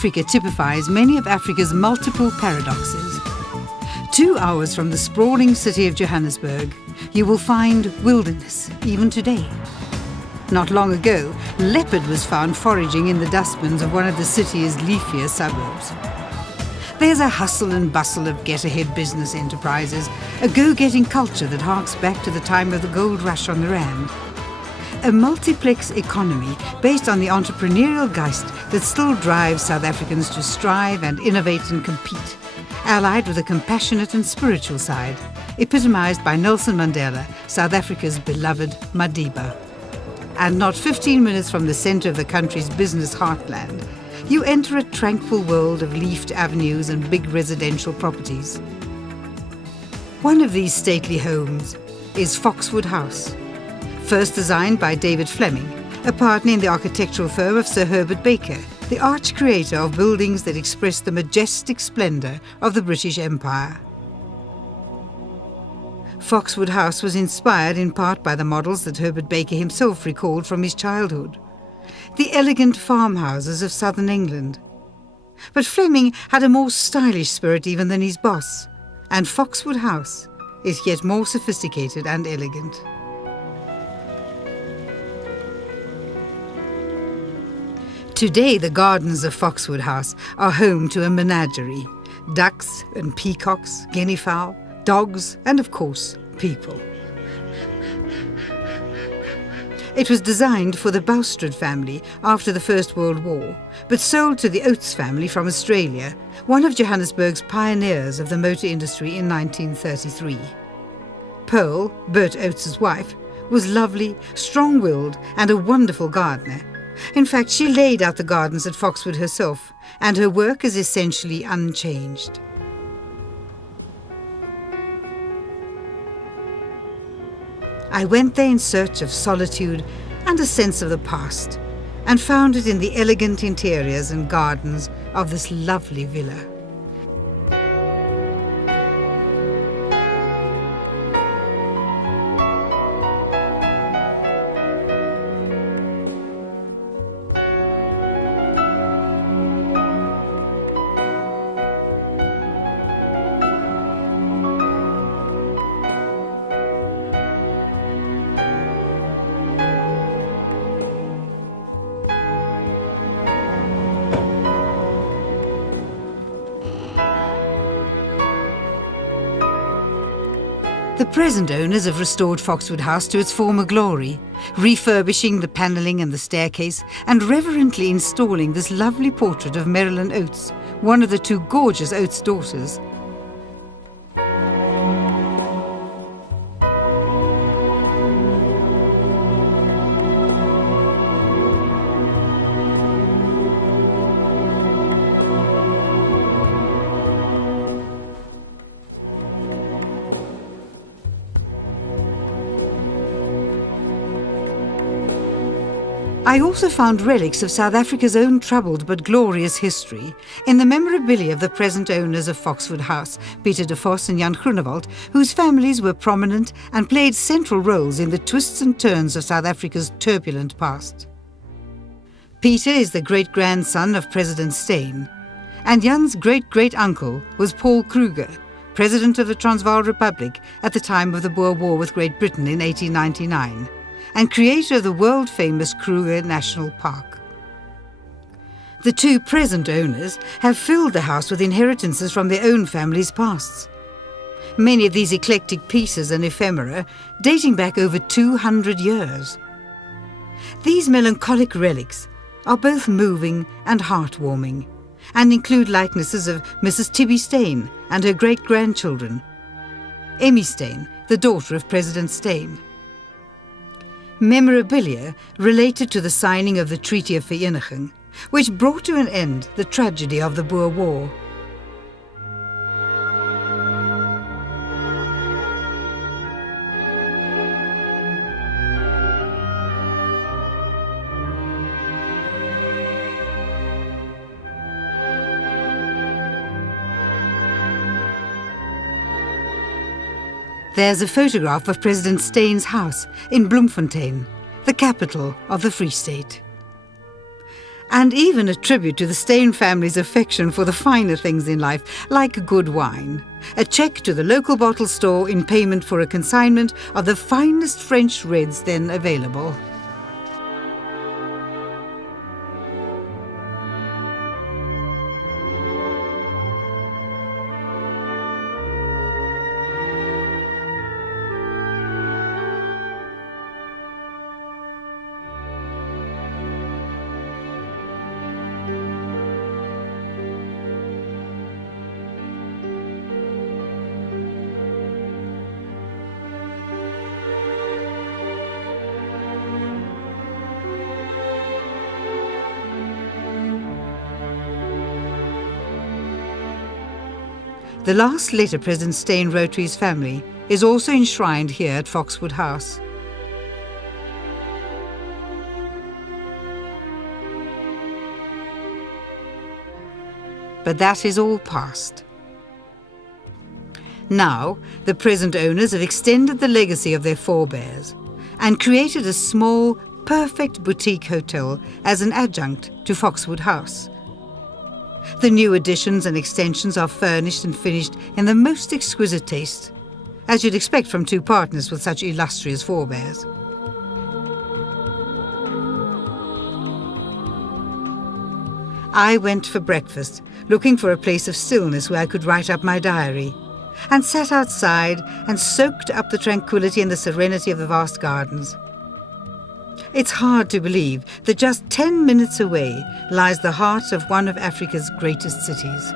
Africa typifies many of Africa's multiple paradoxes. 2 hours from the sprawling city of Johannesburg, you will find wilderness, even today. Not long ago, leopard was found foraging in the dustbins of one of the city's leafier suburbs. There's a hustle and bustle of get-ahead business enterprises, a go-getting culture that harks back to the time of the gold rush on the Rand. A multiplex economy based on the entrepreneurial geist that still drives South Africans to strive and innovate and compete, allied with a compassionate and spiritual side, epitomized by Nelson Mandela, South Africa's beloved Madiba. And not 15 minutes from the center of the country's business heartland, you enter a tranquil world of leafed avenues and big residential properties. One of these stately homes is Foxwood House, first designed by David Fleming, a partner in the architectural firm of Sir Herbert Baker, the arch-creator of buildings that express the majestic splendor of the British Empire. Foxwood House was inspired in part by the models that Herbert Baker himself recalled from his childhood, the elegant farmhouses of southern England. But Fleming had a more stylish spirit even than his boss, and Foxwood House is yet more sophisticated and elegant. Today, the gardens of Foxwood House are home to a menagerie: ducks and peacocks, guinea fowl, dogs, and of course, people. It was designed for the Boustrad family after the First World War, but sold to the Oates family from Australia, one of Johannesburg's pioneers of the motor industry in 1933. Pearl, Bert Oates' wife, was lovely, strong-willed, and a wonderful gardener. In fact, she laid out the gardens at Foxwood herself, and her work is essentially unchanged. I went there in search of solitude and a sense of the past, and found it in the elegant interiors and gardens of this lovely villa. The present owners have restored Foxwood House to its former glory, refurbishing the panelling and the staircase and reverently installing this lovely portrait of Marilyn Oates, one of the 2 gorgeous Oates daughters. I also found relics of South Africa's own troubled but glorious history in the memorabilia of the present owners of Foxwood House, Peter de Vos and Jan Groenewald, whose families were prominent and played central roles in the twists and turns of South Africa's turbulent past. Peter is the great-grandson of President Steyn, and Jan's great-great-uncle was Paul Kruger, President of the Transvaal Republic at the time of the Boer War with Great Britain in 1899. And creator of the world-famous Kruger National Park. The 2 present owners have filled the house with inheritances from their own families' pasts. Many of these eclectic pieces and ephemera dating back over 200 years. These melancholic relics are both moving and heartwarming, and include likenesses of Mrs. Tibby Steyn and her great-grandchildren, Emmy Steyn, the daughter of President Steyn. Memorabilia related to the signing of the Treaty of Vereniging, which brought to an end the tragedy of the Boer War. There's a photograph of President Steyn's house in Bloemfontein, the capital of the Free State. and even a tribute to the Steyn family's affection for the finer things in life, like good wine. A cheque to the local bottle store in payment for a consignment of the finest French reds then available. The last letter President Steyn wrote to his family is also enshrined here at Foxwood House. But that is all past. Now, the present owners have extended the legacy of their forebears and created a small, perfect boutique hotel as an adjunct to Foxwood House. The new additions and extensions are furnished and finished in the most exquisite taste, as you'd expect from two partners with such illustrious forebears. I went for breakfast, looking for a place of stillness where I could write up my diary, and sat outside and soaked up the tranquility and the serenity of the vast gardens. It's hard to believe that just 10 minutes away lies the heart of one of Africa's greatest cities.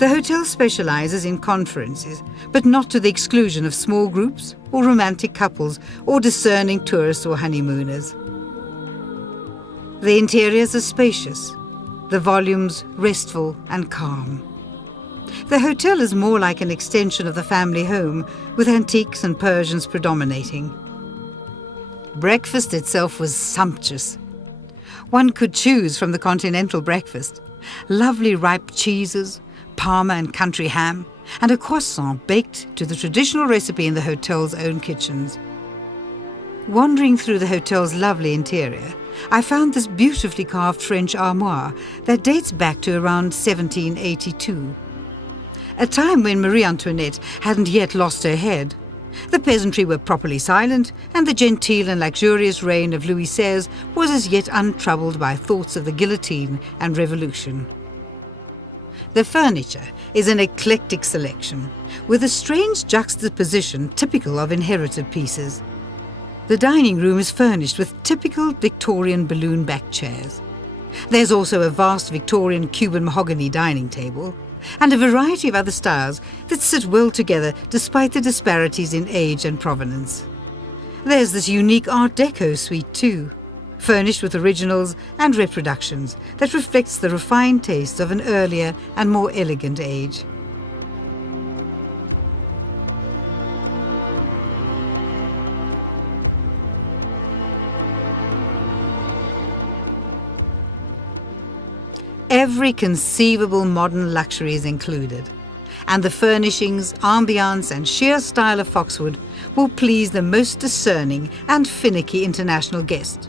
The hotel specializes in conferences, but not to the exclusion of small groups or romantic couples or discerning tourists or honeymooners. The interiors are spacious, the volumes restful and calm. The hotel is more like an extension of the family home, with antiques and Persians predominating. Breakfast itself was sumptuous. One could choose from the continental breakfast, lovely ripe cheeses, parma and country ham, and a croissant baked to the traditional recipe in the hotel's own kitchens. Wandering through the hotel's lovely interior, I found this beautifully carved French armoire that dates back to around 1782, a time when Marie Antoinette hadn't yet lost her head. The peasantry were properly silent, and the genteel and luxurious reign of Louis XVI was as yet untroubled by thoughts of the guillotine and revolution. The furniture is an eclectic selection, with a strange juxtaposition typical of inherited pieces. The dining room is furnished with typical Victorian balloon-backed chairs. There's also a vast Victorian Cuban mahogany dining table, and a variety of other styles that sit well together despite the disparities in age and provenance. There's this unique Art Deco suite too, furnished with originals and reproductions that reflects the refined tastes of an earlier and more elegant age. Every conceivable modern luxury is included, and the furnishings, ambiance and sheer style of Foxwood will please the most discerning and finicky international guest,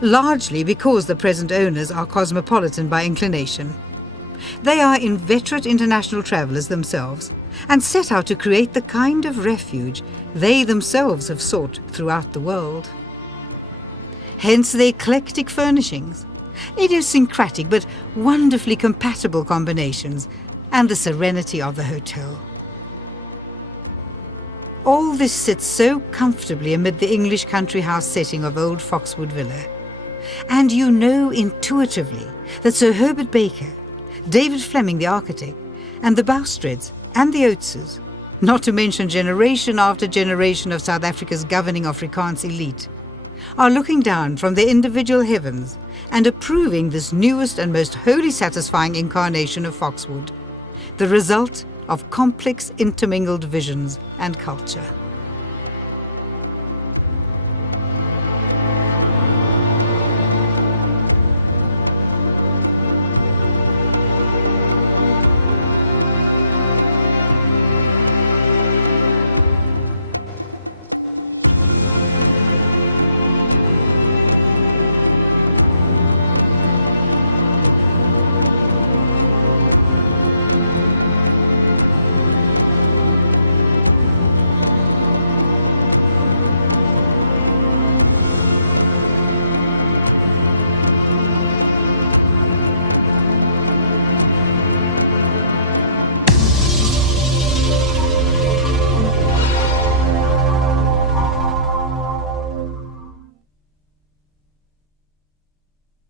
largely because the present owners are cosmopolitan by inclination. They are inveterate international travellers themselves, and set out to create the kind of refuge they themselves have sought throughout the world. Hence the eclectic furnishings, idiosyncratic but wonderfully compatible combinations, and the serenity of the hotel. All this sits so comfortably amid the English country house setting of old Foxwood Villa. And you know intuitively that Sir Herbert Baker, David Fleming the architect, and the Boustreds and the Oateses, not to mention generation after generation of South Africa's governing Afrikaans elite, are looking down from their individual heavens and approving this newest and most wholly satisfying incarnation of Foxwood, the result of complex intermingled visions and culture.